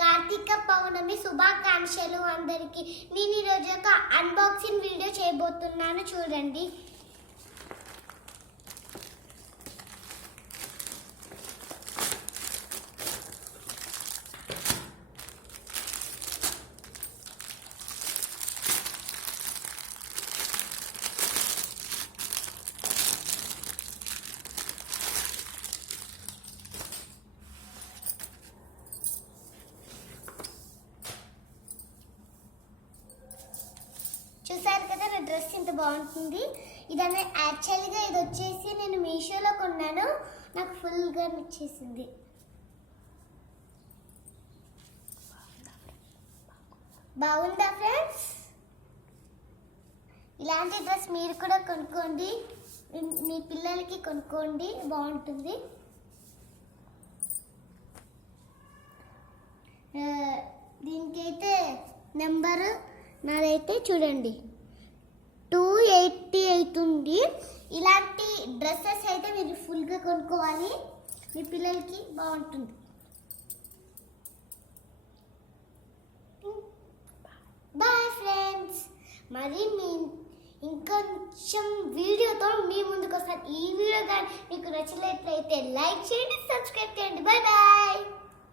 కార్తీక పౌర్ణమి శుభాకాంక్షలు అందరికి. నేను ఈరోజు ఒక అన్బాక్సింగ్ వీడియో చేయబోతున్నాను, చూడండి. చూసారు కదా నా డ్రెస్ ఇంత బాగుంటుంది. ఇదన్నా యాక్చువల్గా ఇది వచ్చేసి నేను మీషోలో కొన్నాను, నాకు ఫుల్గా నచ్చేసింది. బాగుందా ఫ్రెండ్స్? ఇలాంటి డ్రెస్ మీరు కూడా కొనుక్కోండి, మీ పిల్లలకి కొనుక్కోండి, బాగుంటుంది. దీనికైతే నెంబరు నాదైతే చూడండి 280 అవుతుంది. ఇలాంటి డ్రెస్సెస్ అయితే మీరు ఫుల్గా కొనుక్కోవాలి, మీ పిల్లలకి బాగుంటుంది. Bye friends. మరి ఇంకొంచెం వీడియోతో మీ ముందుకు వస్తాను. ఈ వీడియో కానీ మీకు నచ్చినట్లయితే లైక్ చేయండి, సబ్స్క్రైబ్ చేయండి. Bye bye.